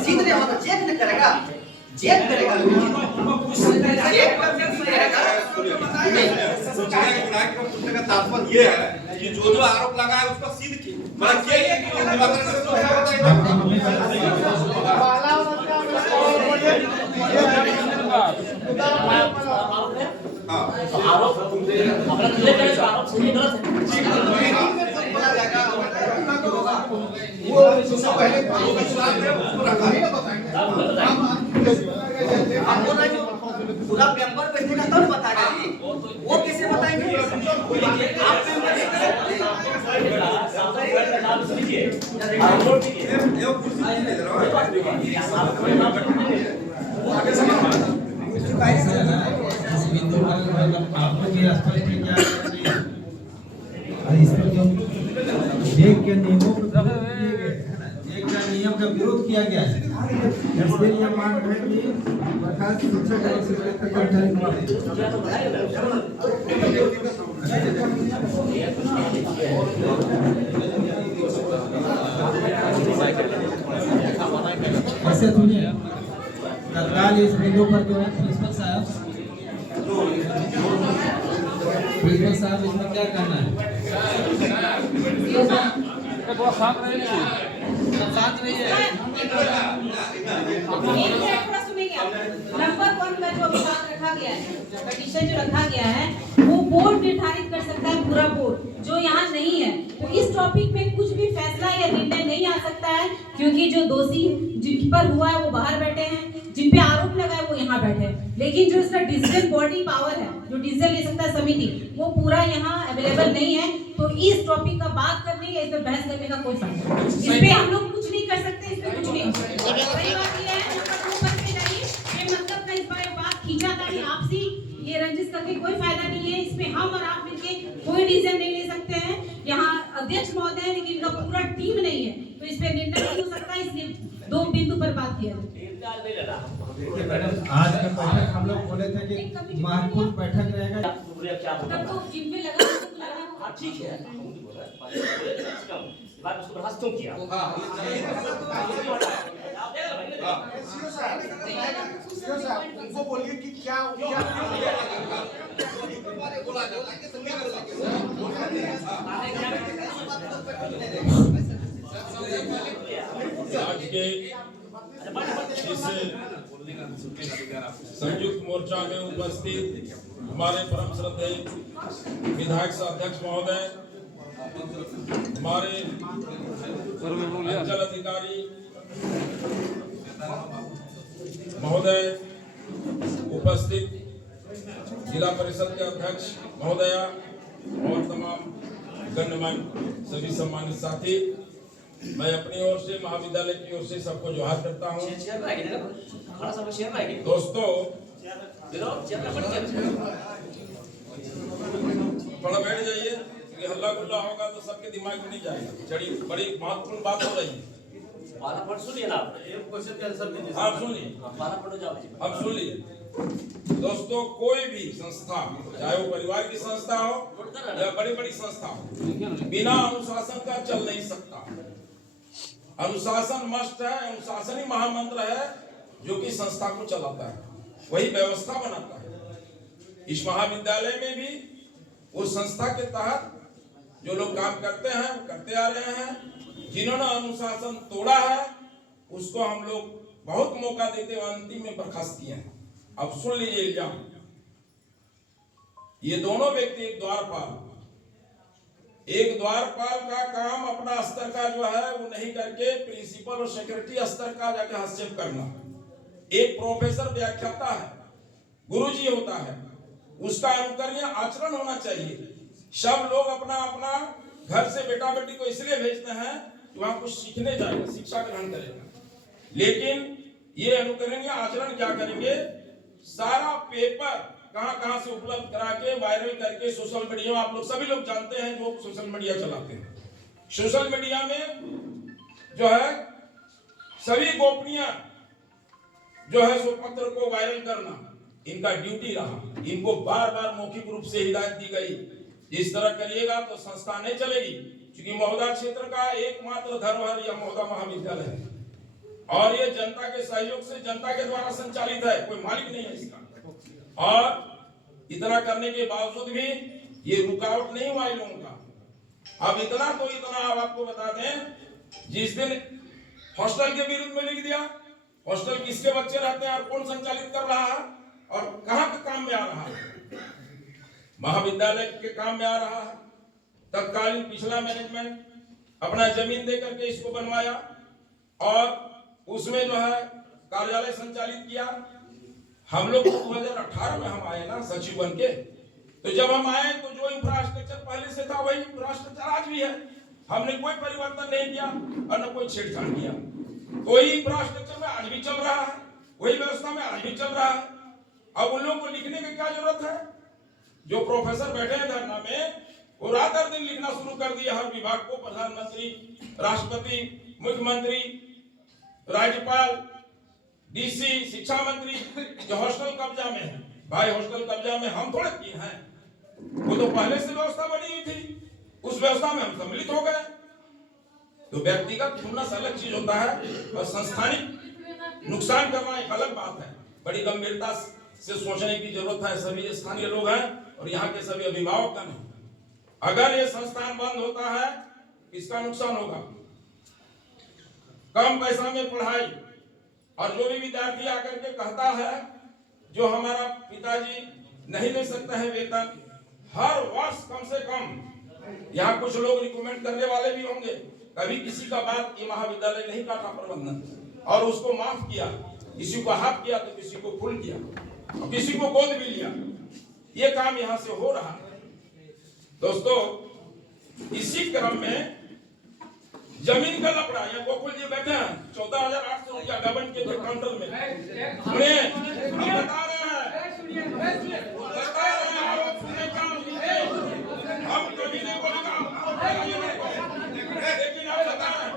सीधे मतलब चेक नहीं करेगा, चेक करेगा तात्पर्य ये है कि जो आरोप लगा है उसको सिद्ध की पूरा मेंबर बैठेगा तब बताएगा जी, वो कैसे बताएंगे? नियम का विरोध किया गया है, इसके लिए मांग है कि बर्खास्त शिक्षक और शिक्षक ऐसे सुनिए, तत्काल इस बिंदु पर जो है प्रिंसिपल साहब इसमें क्या करना है? साथ नहीं है। नंबर 1 का जो साथ रखा गया है, कंडीशन जो रखा गया है, वो बोर्ड निर्धारित कर सकता है, पूरा बोर्ड जो यहाँ नहीं है। तो इस टॉपिक में कुछ भी फैसला या निर्णय नहीं आ सकता है, क्योंकि जो दोषी जिन पर हुआ है वो बाहर बैठे हैं, जिन पे आरोप लगा है वो यहाँ बैठे हैं। लेकिन जो इसका डिसीजन बॉडी पावर है, जो डिसीजन ले सकता है समिति, वो पूरा यहाँ अवेलेबल नहीं है। तो इस टॉपिक का बात करने या इस पे बहस करने का कोई फायदा नहीं। इस पे हम लोग कुछ नहीं कर सकते, इस पे कुछ नहीं हो सकता। सही बात ये है, ऊपर से जाइए, ये मतलब का इस बार बात खींचा था आपसी, ये रंजिश करके कोई फायदा नहीं है। इसमें हम और आप मिलके कोई डिसीजन नहीं ले सकते हैं। यहाँ अध्यक्ष महोदय है, लेकिन इनका पूरा टीम नहीं है, तो इस पे निर्णय नहीं हो सकता। इसलिए 2 बिंदु पर बात किया जाए। आज का बैठक हम लोग बोले थे कि महत्वपूर्ण बैठक रहेगा। तब तो जिन पे लगा ठीक है, बात उसको बर्खास्त क्यों किया? उनको बोलिए कि क्या आज के इस संयुक्त मोर्चा में उपस्थित हमारे परम श्रद्धेय विधायक सह अध्यक्ष महोदय, हमारे अंचल अधिकारी महोदय, उपस्थित जिला परिषद के अध्यक्ष महोदया और तमाम गणमान्य सभी सम्मानित साथी, मैं अपनी ओर से महाविद्यालय की ओर से सबको जोहार करता हूँ। दोस्तों, थोड़ा बैठ जाइए, हल्ला गुल्ला होगा तो सबके दिमाग में नहीं जाएगा। चढ़िए, बड़ी महत्वपूर्ण बात हो रही है। सुनिए ना, एक क्वेश्चन के आंसर दीजिए। आप सुनिए, अब सुनिए दोस्तों, कोई भी संस्था, चाहे वो परिवार की संस्था हो या बड़ी बड़ी संस्था हो, बिना अनुशासन का चल नहीं सकता। अनुशासन मस्ट है, अनुशासन ही महामंत्र है जो कि संस्था को चलाता है, वही व्यवस्था बनाता है। इस महाविद्यालय में भी उस संस्था के तहत जो लोग काम करते हैं, करते आ रहे हैं। जिन्होंने अनुशासन तोड़ा है उसको हम लोग बहुत मौका देते हुए अंतिम में बर्खास्त किए हैं। अब सुन लीजिए इल्जाम। ये दोनों व्यक्ति एक द्वारपाल का काम अपना स्तर का जो है वो नहीं करके प्रिंसिपल और सेक्रेटरी स्तर का जाके हस्तक्षेप करना। एक प्रोफेसर व्याख्याता है, गुरुजी होता है, उसका अनुकरणीय आचरण होना चाहिए। सब लोग अपना अपना घर से बेटा बेटी को इसलिए भेजते हैं कि वहां कुछ सीखने जाएगा, शिक्षा ग्रहण करेगा, लेकिन ये अनुकरणीय आचरण क्या करेंगे? सारा पेपर कहां से उपलब्ध करा के वायरल करके सोशल मीडिया में, आप लोग सभी लोग जानते हैं जो सोशल मीडिया चलाते हैं, सोशल मीडिया में जो है सभी गोपनीय जो है सो पत्र को वायरल करना इनका ड्यूटी रहा। इनको बार बार मौखिक रूप से हिदायत दी गई, इस तरह करिएगा तो संस्था नहीं चलेगी, क्योंकि महोदा क्षेत्र का एकमात्र धरोहर यह महोदा महाविद्यालय है और ये जनता के सहयोग से, जनता के द्वारा संचालित है, कोई मालिक नहीं है इसका। और इतना करने के बावजूद भी ये रुकावट नहीं हुआ इन लोगों का। अब इतना अब आपको बता दें, जिस दिन हॉस्टल के विरुद्ध में लिख दिया, हॉस्टल किसके बच्चे रहते हैं और कौन संचालित कर रहा है और कहां के काम में आ रहा है? महाविद्यालय के काम में आ रहा है। तत्कालीन पिछला मैनेजमेंट अपना जमीन दे करके इसको बनवाया और उसमें जो है कार्यालय संचालित किया। हम लोग 2018 में हम आए ना सचिव बन के, तो जब हम आए तो जो इंफ्रास्ट्रक्चर पहले से था वही इंफ्रास्ट्रक्चर आज भी है। हमने कोई परिवर्तन नहीं किया और न कोई छेड़छाड़ किया। वही इंफ्रास्ट्रक्चर में आज भी चल रहा है, वही व्यवस्था में आज भी चल रहा है। अब उन लोगों को लिखने की क्या जरूरत है? जो प्रोफेसर बैठे हैं धरना में, वो रात हर दिन लिखना शुरू कर दिया हर विभाग को, प्रधानमंत्री, राष्ट्रपति, मुख्यमंत्री, राज्यपाल, डीसी, शिक्षा मंत्री, जो हॉस्टल कब्जा में है। भाई हॉस्टल कब्जा में हम थोड़े किए हैं, वो तो पहले से व्यवस्था बनी हुई थी, उस व्यवस्था में हम सम्मिलित हो गए। तो व्यक्तिगत खुन्नस अलग चीज होता है और संस्थानिक नुकसान करना एक अलग बात है। बड़ी गंभीरता से सोचने की जरूरत है। सभी स्थानीय लोग हैं और यहाँ के सभी अभिभावक का नहीं। अगर ये संस्थान बंद होता है, इसका नुकसान होगा। कम पैसा में पढ़ाई, और जो भी विद्यार्थी आकर के कहता है जो हमारा पिताजी नहीं ले सकते हैं वेतन, हर वर्ष कम से कम, यहाँ कुछ लोग रिकमेंड करने वाले भी होंगे, कभी किसी का बात ये महाविद्यालय नहीं काटा प्रबंधन और उसको माफ किया, किसी को हाफ किया तो किसी को फुल किया और किसी को गोद भी लिया। ये काम यहाँ से हो रहा है। दोस्तों, इसी क्रम में जमीन का लफड़ा, या गोकुल जी बैठे हैं 14,800 रुपया गबन के काउंटर में, उन्हें हम बता रहे हैं आरोप सुनने का, हम कभी नहीं बोलेगा, लेकिन आप बता रहे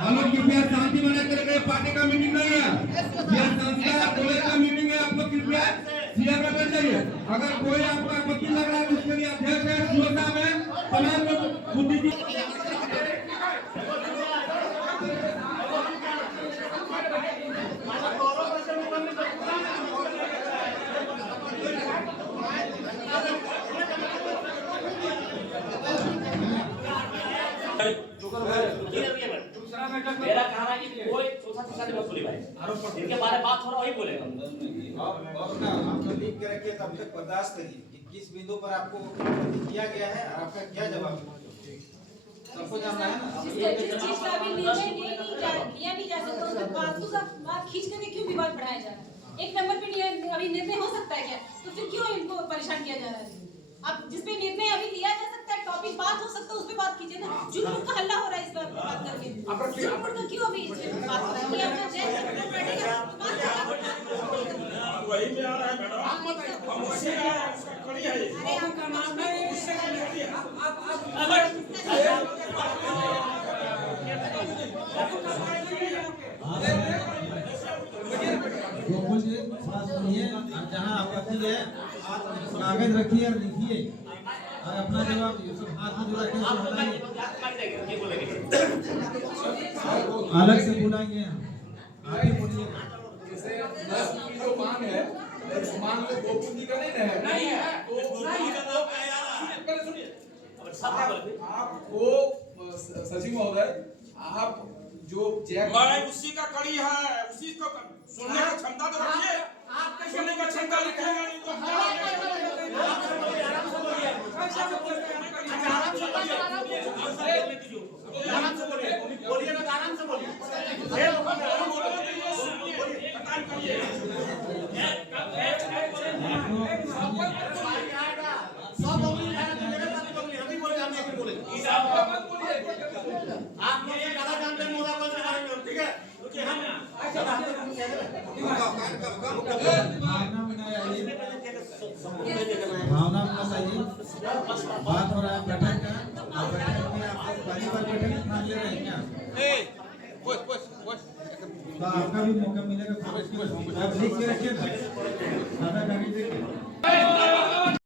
हेलो कृपया शांति बना करके, पार्टी का मीटिंग नहीं है, यह संस्था कॉलेज का मीटिंग है। आप लोग कृपया सीआर में बैठ जाइए। अगर कोई आपको आपत्ति लग रहा है तो उसके लिए अध्यक्ष है, सुरक्षा में तमाम लोग बुद्धि मेरा कहना है कि कोई सोचा मत बोली भाई, इनके बारे में बात हो रहा वही बोलेगा। और ना आप तो लिख के रखिए, तब तक बर्दाश्त करिए कि किस बिंदु पर आपको किया गया है और आपका क्या जवाब है, सबको जानना है ना। जिस चीज का अभी निर्णय किया नहीं जा सकता, उसके बातों का बात खींच करके क्यों विवाद बढ़ाया जा रहा है? एक नंबर पे अभी निर्णय हो सकता है क्या? तो फिर क्यों इनको परेशान किया जा रहा है? अब जिसपे निर्णय अभी लिया जा सकता है, टॉपिक बात हो सकता है, उस पे बात कीजिए ना। जुटमुट का हल्ला हो रहा है इस पर बात करके, जुटमुट का क्यों अभी इस पे बात हो रहा है? ये अपना जय बैठेगा, वही में आ रहा है मैडम, हम उससे कड़ी है। अरे आपका नाम है, गोकुल जी थोड़ा सुनिए, जहाँ आपत्ति है कागज रखिए और लिखिए। अपना जवाब हाथ में जो रखे आप सो लोग बताइए। ये बोलेंगे अलग से बुलाएंगे हम, आप ही बोलिएगा। जैसे 10 किलो मांग है, मान लो गोकुल जी का नहीं है, तो पहले सुनिए, सब क्या बोलते आपको सचिव महोदय, आप जो चेक मैं उसी का कड़ी है, उसी को सुनने की क्षमता तो रखिए, सुनने का क्षमता रखिएगा नहीं तो क्या बोलिएगा तो आराम से बोलिए आप लोग ज्यादा जानते हैं मोदा कौन से बारे में, ठीक है? क्योंकि हम भावना में नहीं आइए, भावना में मत आइए। बात हो रहा है बैठक का, और बैठक में आप लोग पहली बार बैठक में भाग ले रहे हैं क्या? तो आपका भी मौका मिलेगा, आप लिख के रखिए ना, सादा कागज लेके।